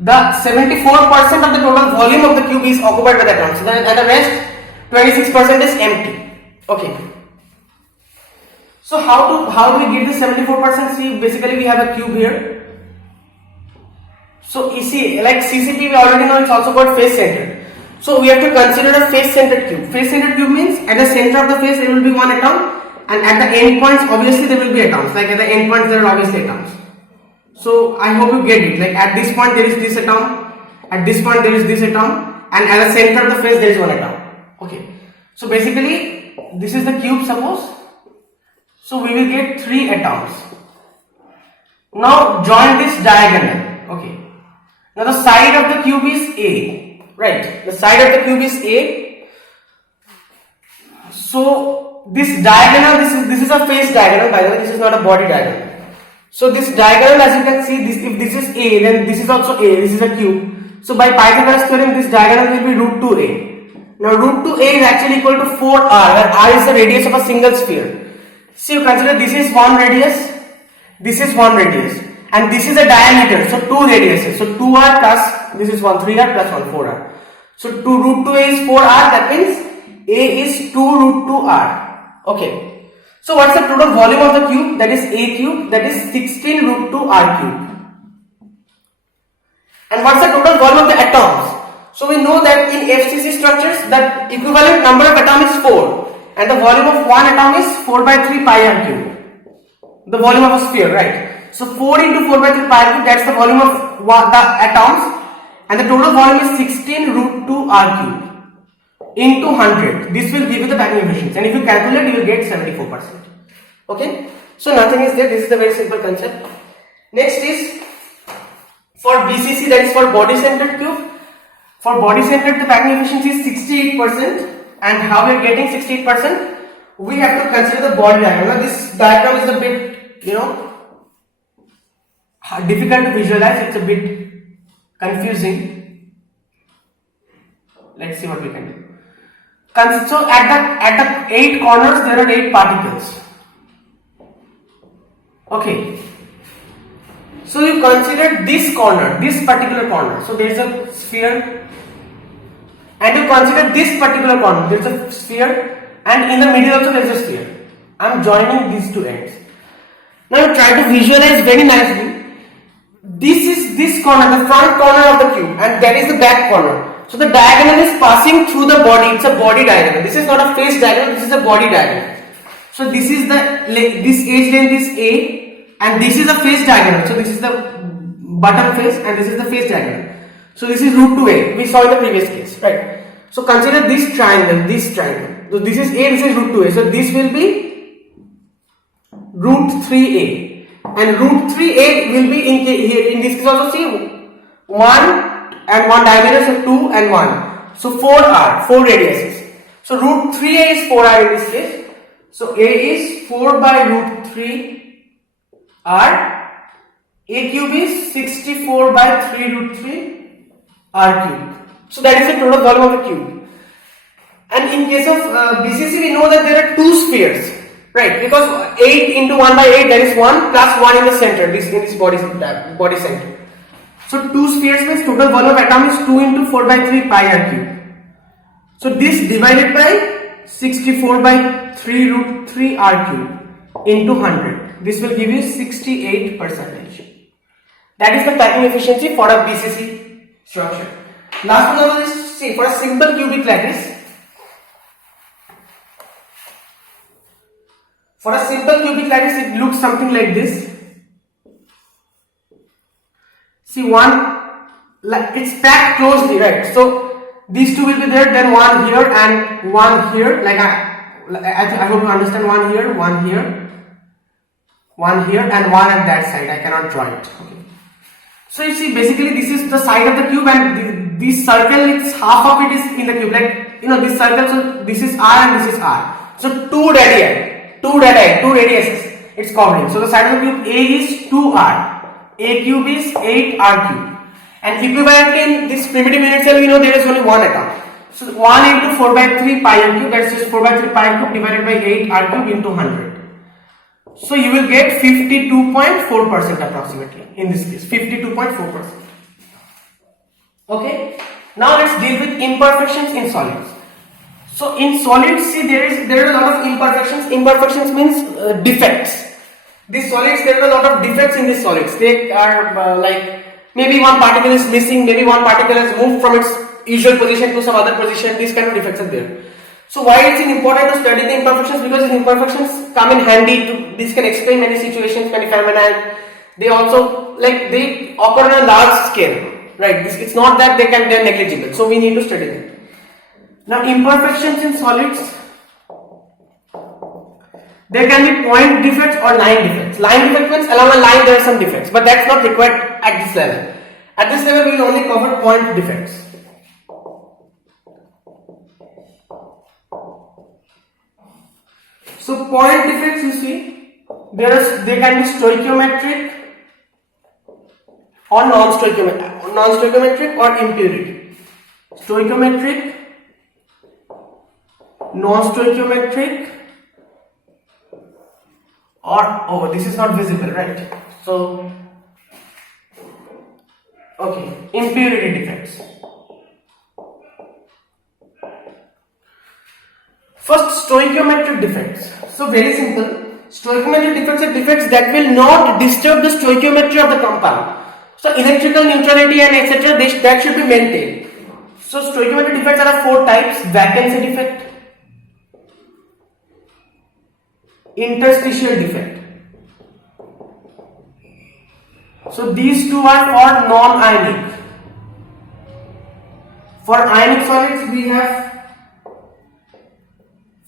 the 74% of the total volume of the cube is occupied by the atoms. So then, and the rest 26% is empty. Okay. So how do we get this 74%? See, basically we have a cube here. So you see, like CCP, we already know it's also called face centered. So we have to consider a face centered cube. Face centered cube means at the center of the face there will be one atom, and at the end points obviously there will be atoms. Like at the end points there are obviously atoms. So I hope you get it. Like at this point there is this atom, at this point there is this atom, and at the center of the face there is one atom. Okay. So basically this is the cube, suppose. So we will get 3 atoms. Now join this diagonal. Okay. Now the side of the cube is A. Right. The side of the cube is A. So this diagonal, this is a phase diagonal, by the way, this is not a body diagonal. So this diagonal, as you can see, this, if this is A, then this is also A, this is a cube. So by Pythagoras theorem, this diagonal will be root 2A. Now root 2A is actually equal to 4R, where R is the radius of a single sphere. So you consider this is one radius, this is one radius, and this is a diameter, so two radiuses. So 2R plus, this is 1 3R plus 1 4R. So 2 root 2A is 4R, that means A is 2 root 2R. Okay. So what's the total volume of the cube? That is A cube, that is 16 root 2 R cube. And what's the total volume of the atoms? So we know that in FCC structures, the equivalent number of atoms is 4, and the volume of one atom is 4 by 3 pi R cube. The volume of a sphere, right? So 4 into 4 by 3 pi R cube, that's the volume of the atoms, and the total volume is 16 root 2 R cube into 100. This will give you the packing efficiency, and if you calculate, you will get 74%. Okay, so nothing is there. This is a very simple concept. Next is for BCC, that is for body centered cube. For body centered, the packing efficiency is 68%, and how we are getting 68%? We have to consider the body diagram. Now this diagram is a bit, difficult to visualize. It's a bit confusing. Let's see what we can do. So at the 8 corners there are 8 particles. Okay. So you consider this corner, this particular corner. So there is a sphere, and you consider this particular corner. There is a sphere, and in the middle also there is a sphere. I am joining these two ends. Now you try to visualize very nicely. This is this corner, the front corner of the cube, and that is the back corner. So the diagonal is passing through the body. It's a body diagonal. This is not a face diagonal. This is a body diagonal. So this is this edge length is A, and this is a face diagonal. So this is the bottom face, and this is the face diagonal. So this is root 2A. We saw in the previous case, right? So consider this triangle, this triangle. So this is A, this is root 2A. So this will be root 3A, and root 3A will be in this case also. See, 1 and 1 diameter, so 2 and 1. So 4R, 4 radiuses. So root 3A is 4R in this case. So A is 4 by root 3R. A cube is 64 by 3 root 3 R cube. So that is the total volume of the cube. And in case of BCC, we know that there are 2 spheres, right? Because 8 into 1 by 8, that is 1 plus 1 in the center, in this body center. So 2 spheres means total volume of atom is 2 into 4 by 3 pi R cube. So this divided by 64 by 3 root 3 R cube into 100. This will give you 68%. That is the packing efficiency for a BCC structure. Last one is, see, for a simple cubic lattice. For a simple cubic lattice, it looks something like this. See, it's packed closely, right? So these two will be there, then one here and one here. Like I hope you understand, one here, and one at that side. I cannot draw it. Okay. So you see, basically this is the side of the cube, and this circle, it's half of it is in the cube. Like this circle. So this is R and this is R. So two radiuses. It's covering. So the side of the cube A is 2R. A cube is 8R cube, and equivalently in this primitive unit cell we know there is only one atom. So 1 into 4 by 3 pi R cube, that's just 4 by 3 pi R cube divided by 8R cube into 100. So you will get 52.4% approximately in this case, 52.4%. Okay. Now let's deal with imperfections in solids. So in solids, see, there are a lot of imperfections. Imperfections means defects. These solids, there are a lot of defects in these solids. They are like maybe one particle is missing, maybe one particle has moved from its usual position to some other position. These kind of defects are there. So why it's important to study the imperfections? Because these imperfections come in handy. This can explain many situations, many phenomena. And they also they occur on a large scale, right? It's not that they're negligible. So we need to study them. Now imperfections in solids. There can be point defects or line defects. Line defect means along a line there are some defects, but that's not required at this level. At this level we will only cover point defects. So point defects, you see, they can be stoichiometric or non-stoichiometric or impurity. Stoichiometric, non-stoichiometric, or this is not visible, right? So okay, impurity defects. First, stoichiometric defects. So very simple. Stoichiometric defects are defects that will not disturb the stoichiometry of the compound. So electrical neutrality and etc. that should be maintained. So stoichiometric defects are 4 types: vacancy defect, interstitial defect. So these two are for non-ionic. For ionic solids we have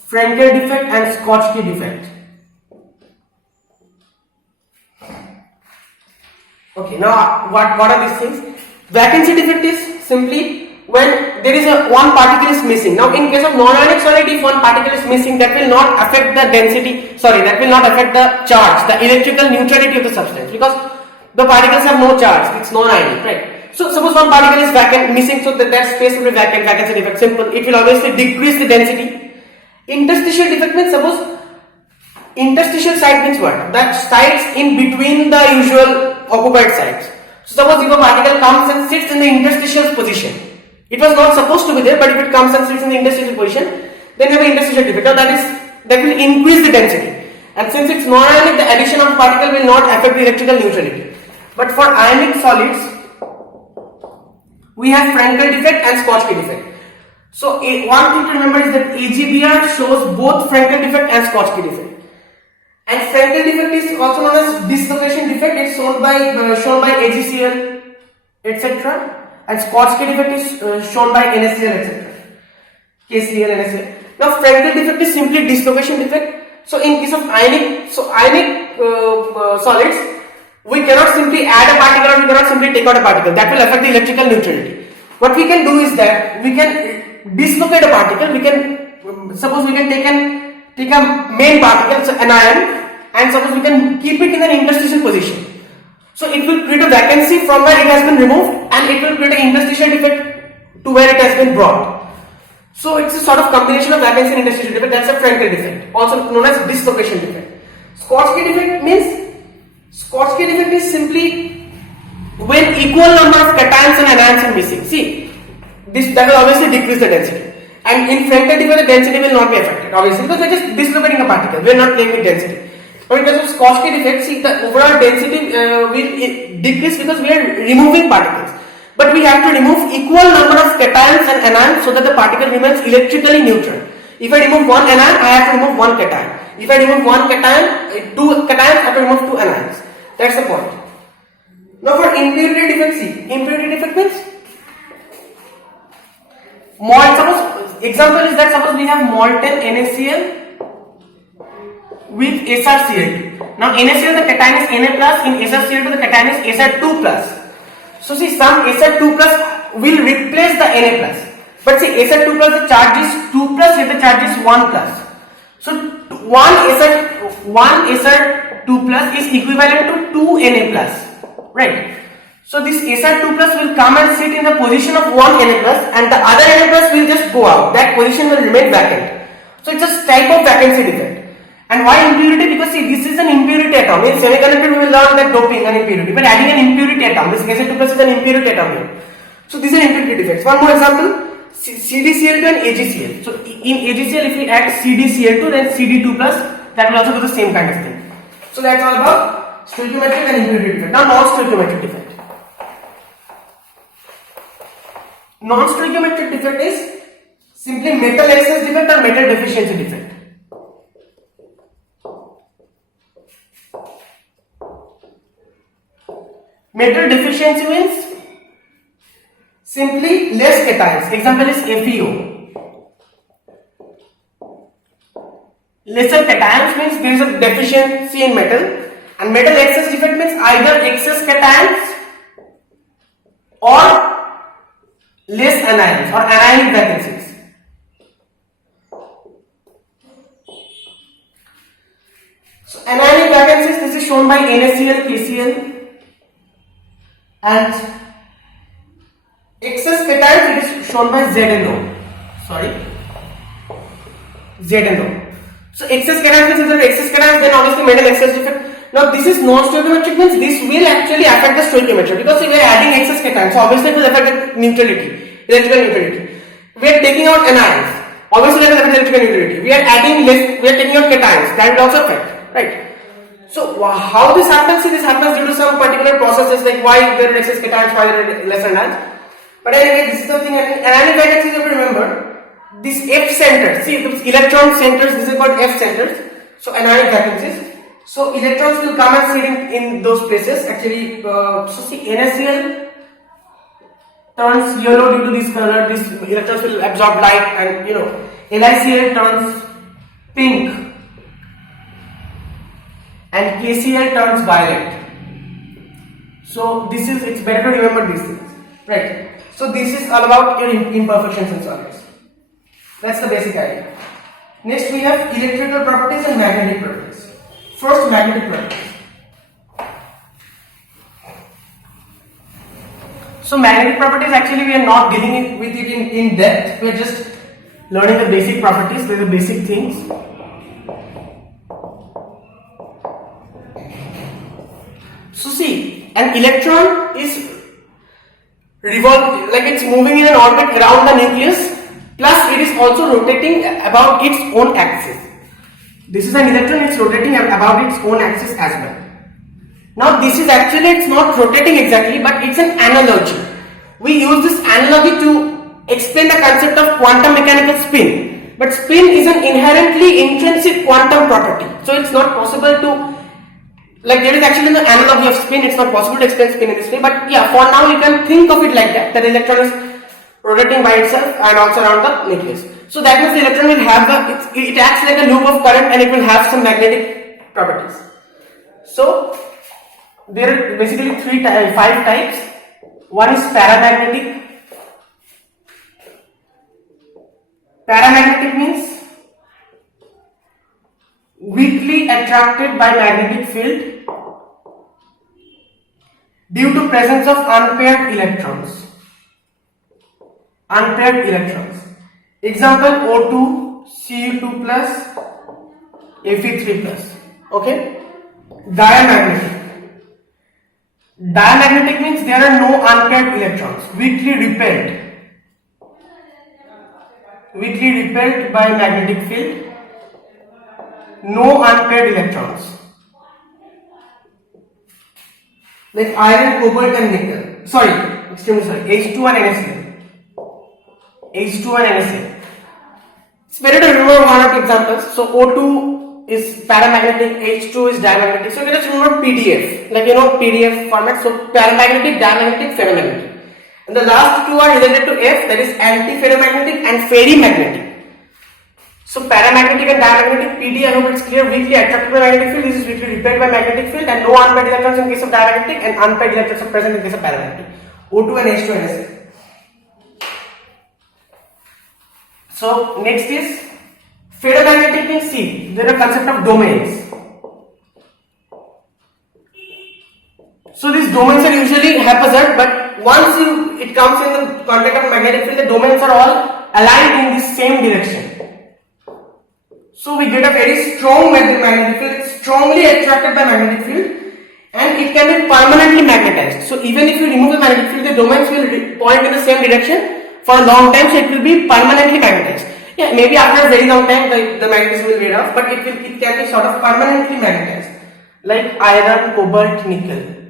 Frenkel defect and Schottky defect. Okay, now what are these things? Vacancy defect is simply when there is one particle is missing. Now in case of non-ionic solid, if one particle is missing, that will not affect the density, that will not affect the charge, the electrical neutrality of the substance, because the particles have no charge, it's non-ionic, right? So suppose one particle is missing, so that space will be vacant, vacancy defect, simple. It will obviously decrease the density. Interstitial defect means, suppose interstitial site means what? That sites in between the usual occupied sites. So suppose if a particle comes and sits in the interstitial position, it was not supposed to be there, but if it comes and sits in the interstitial position, then you have an interstitial defect. Now that will increase the density, and since it's non-ionic, the addition of particle will not affect the electrical neutrality. But for ionic solids, we have Frenkel defect and Schottky defect. So one thing to remember is that AGBR shows both Frenkel defect and Schottky defect. And Frenkel defect is also known as dislocation defect. It's shown by AGCL, etc. And Schottky defect is shown by NaCl, etc. KCl, NaCl. Now Frenkel defect is simply dislocation defect. So in case of ionic solids, we cannot simply add a particle or we cannot simply take out a particle. That will affect the electrical neutrality. What we can do is that we can dislocate a particle. We can suppose we can take a main particle, so an ion, and suppose we can keep it in an interstitial position. So it will create a vacancy from where it has been removed, and it will create an interstitial defect to where it has been brought. So it's a sort of combination of vacancy and interstitial defect. That's a Frenkel defect, also known as dislocation defect. Schottky defect is simply when equal number of cations and anions are missing. See, that will obviously decrease the density. And in Frenkel defect, the density will not be affected, obviously, because we are just dislocating a particle. We are not playing with density. But in case of Schottky defect, see, the overall density will decrease because we are removing particles. But we have to remove equal number of cations and anions so that the particle remains electrically neutral. If I remove one anion, I have to remove one cation. If I remove one cation, 2 cations, I have to remove 2 anions. That's the point. Now for impurity defect, see, impurity defect means example is that suppose we have molten NaCl with SrCl2. Now NaCl, the cation is Na plus, in SrCl2 the cation is Sr2 plus. So see, some Sr2 plus will replace the Na plus. But see, Sr2 plus, the charge is 2 plus, yet the charge is 1 plus. So 1 Sr2 plus is equivalent to 2 Na plus, right? So this Sr2 plus will come and sit in the position of 1 Na plus, and the other Na plus will just go out. That position will remain vacant. So it's a type of vacancy defect. And why impurity? Because see, this is an impurity atom. In semiconductor we will learn that doping and impurity. But adding an impurity atom, this Sr2 plus is an impurity atom here. So these are impurity defects. One more example, CdCl2 and AgCl. So in AgCl, if we add CdCl2, then Cd2 plus, that will also do the same kind of thing. So that's all about stoichiometric and impurity defect. Now non-stoichiometric defect. Non-stoichiometric defect is simply metal excess defect or metal deficiency defect. Metal deficiency means simply less cations. Example is FeO. Lesser cations means there is a deficiency in metal, and metal excess defect means either excess cations or less anions or anionic vacancies. anionic vacancies, this is shown by NaCl, KCl, and excess cations it is shown by ZNO. ZNO. So excess cations means excess cations, then obviously made an excess effect. Now this is non-stoichiometric means this will actually affect the stoichiometry because if we are adding excess cations, so obviously it will affect the neutrality, electrical neutrality. We are taking out anions, obviously it will affect electrical neutrality. We are adding less, we are taking out cations, that will also affect, right? So how this happens? See, this happens due to some particular processes like why there are excess cations, why there are less anions. But anyway, this is the thing. Anionic vacancies, if you remember, this F centers. See, those electron centers. This is called F centers. So anionic vacancies. So electrons will come and sit in those places. Actually, so see, NaCl turns yellow due to this color. These electrons will absorb light, and LiCl turns pink, and KCl turns violet. So this is, it's better to remember these things, right? So this is all about your imperfections in solids. That's the basic idea. Next we have electrical properties and magnetic properties. First, magnetic properties. So magnetic properties, actually we are not dealing with it in depth. We are just learning the basic properties, the basic things. So see, an electron is like it's moving in an orbit around the nucleus, plus it is also rotating about its own axis. This is an electron, it's rotating about its own axis as well. Now this is actually, it's not rotating exactly, but it's an analogy. We use this analogy to explain the concept of quantum mechanical spin. But spin is an inherently intrinsic quantum property. So it's not possible to, like there is actually an analogy of spin, it's not possible to explain spin in this way. But yeah, for now you can think of it like that, the electron is rotating by itself and also around the nucleus. So that means the electron will have it acts like a loop of current and it will have some magnetic properties. So there are basically 5 types. One is paramagnetic. Paramagnetic means weakly attracted by magnetic field due to presence of unpaired electrons. Unpaired electrons. Example O2, Cu2 plus, Fe3 plus. Okay. Diamagnetic. Diamagnetic means there are no unpaired electrons, weakly repelled by magnetic field, no unpaired electrons, like iron, cobalt and nickel. H2 and NaCl. It's better to remember one or two examples. So O2 is paramagnetic, H2 is diamagnetic. So let's remember PDF, like PDF format. So paramagnetic, diamagnetic, ferromagnetic. And the last two are related to F, that is antiferromagnetic and ferrimagnetic. So paramagnetic and diamagnetic, PD, I hope it's clear, weakly attracted by magnetic field, this is weakly repelled by magnetic field, and no unpaired electrons in case of diamagnetic and unpaired electrons are present in case of paramagnetic. O2 and H2 and NaCl. So next is ferromagnetic means see, there are concept of domains. So these domains are usually haphazard, but once it comes in the context of magnetic field, the domains are all aligned in the same direction. So we get a very strong magnetic field, it's strongly attracted by magnetic field, and it can be permanently magnetized. So even if you remove the magnetic field, the domains will point in the same direction for a long time, so it will be permanently magnetized. Yeah, maybe after a very long time the magnetism will wear off, but it can be sort of permanently magnetized, like iron, cobalt, nickel.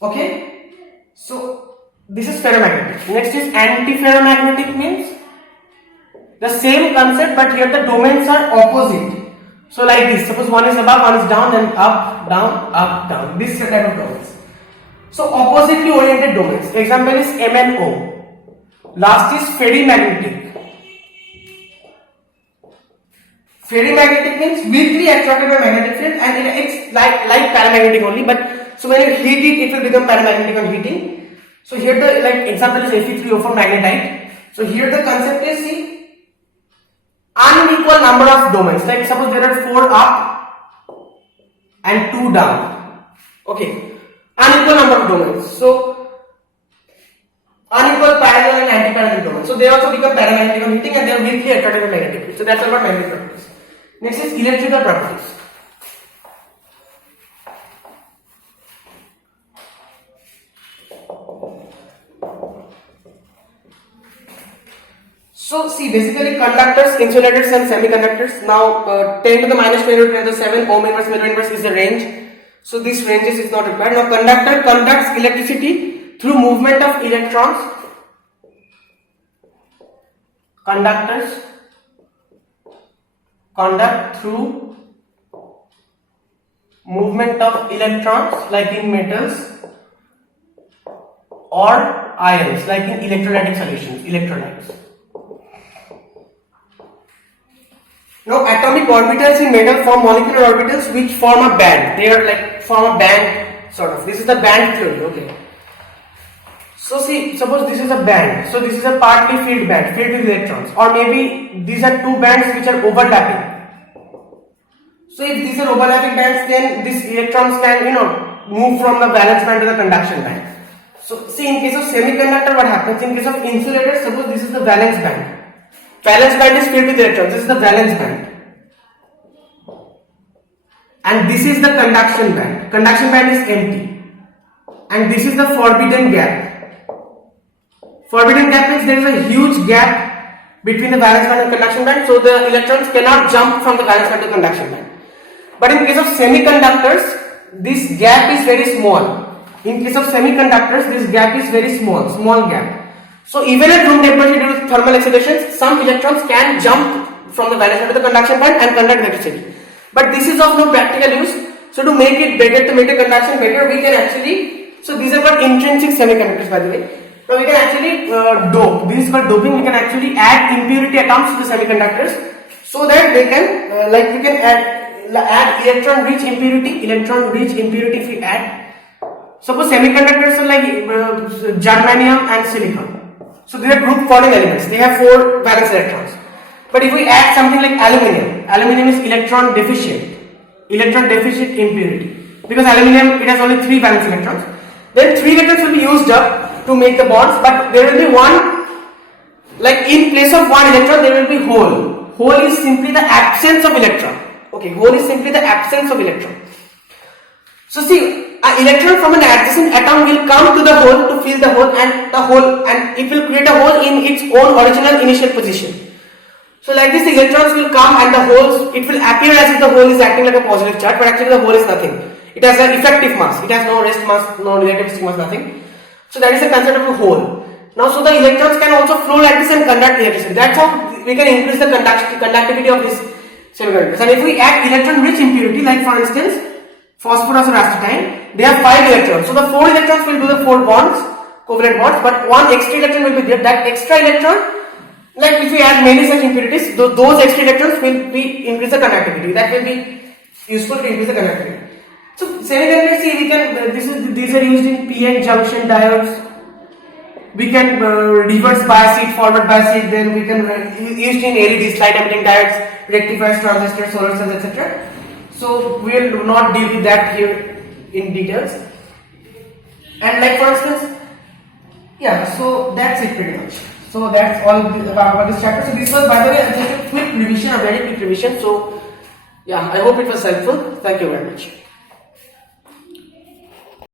Okay, so this is ferromagnetic. Next is antiferromagnetic, means the same concept, but here the domains are opposite. So like this, suppose one is above, one is down, then up, down, up, down. This type of domains. So oppositely oriented domains. Example is MnO. Last is ferrimagnetic. Ferrimagnetic means weakly attracted by magnetic field, and it's like paramagnetic only, but so when you heat it, it will become paramagnetic on heating. So here the example is Fe3O4 magnetite. So here the concept is, see, unequal number of domains. Like suppose there are 4 up and 2 down. Okay, unequal number of domains. So unequal parallel and anti-parallel domains. So they also become paramagnetic on heating and they are weakly attracted by magnetic field. So that's about magnetic properties. Next is electrical properties. So see, basically conductors, insulators and semiconductors. Now 10 to the minus 7 ohm inverse mirror inverse is the range. So this ranges is not required. Now conductor conducts electricity through movement of electrons. Conductors conduct through movement of electrons like in metals or ions like in electrolytic solutions, electrolytes. Now atomic orbitals in metal form molecular orbitals which form a band. They are like form a band sort of. This is the band theory. Okay. So see, suppose this is a band. So this is a partly filled band, filled with electrons. Or maybe these are two bands which are overlapping. So if these are overlapping bands, then these electrons can, move from the valence band to the conduction band. So see, in case of semiconductor, what happens? In case of insulator, suppose this is the valence band. Valence band is filled with electrons. This is the valence band. And this is the conduction band. Conduction band is empty. And this is the forbidden gap. Forbidden gap means there is a huge gap between the valence band and conduction band, so the electrons cannot jump from the valence band to conduction band. But in case of semiconductors, this gap is very small. In case of semiconductors, this gap is very small gap. So even at room temperature due to thermal excitation, some electrons can jump from the valence band to the conduction band and conduct electricity. But this is of no practical use. So to make it better, to make the conduction better, we can actually, so these are called intrinsic semiconductors by the way. Now we can actually dope. This is called doping. We can actually add impurity atoms to the semiconductors so that they can, we can add electron rich impurity if we add. Suppose semiconductors are like germanium and silicon. So they are group forming elements. They have 4 valence electrons. But if we add something like aluminium is electron deficient impurity. Because aluminium, it has only 3 valence electrons. Then 3 electrons will be used up to make the bonds, but there will be one, like in place of 1 electron, there will be hole. Hole is simply the absence of electron. Okay, hole is simply the absence of electron. So see, an electron from an adjacent atom will come to the hole to fill the hole, and it will create a hole in its own original initial position. So like this, the electrons will come and the holes, it will appear as if the hole is acting like a positive charge, but actually the hole is nothing. It has an effective mass. It has no rest mass, no relativistic mass, nothing. So that is the concept of a hole. Now, so the electrons can also flow like this and conduct electricity. That's how we can increase the conductivity of these semiconductors. And if we add electron-rich impurity, like for instance, phosphorus or astatine, they have 5 electrons. So the 4 electrons will do the 4 bonds, covalent bonds, but 1 extra electron will be there. That extra electron, like if we add many such impurities, those extra electrons will be increase the conductivity. That will be useful to increase the conductivity. So semiconductors, see, we can these are used in PN junction diodes. We can reverse bias it, forward bias it. Then we can used in LEDs, light emitting diodes, rectifiers, transistors, solar cells, etc. So we will not deal with that here in details. And like for instance, yeah. So that's it pretty much. So that's all about this chapter. So this was, by the way, just a quick revision, a very quick revision. So yeah, I hope it was helpful. Thank you very much.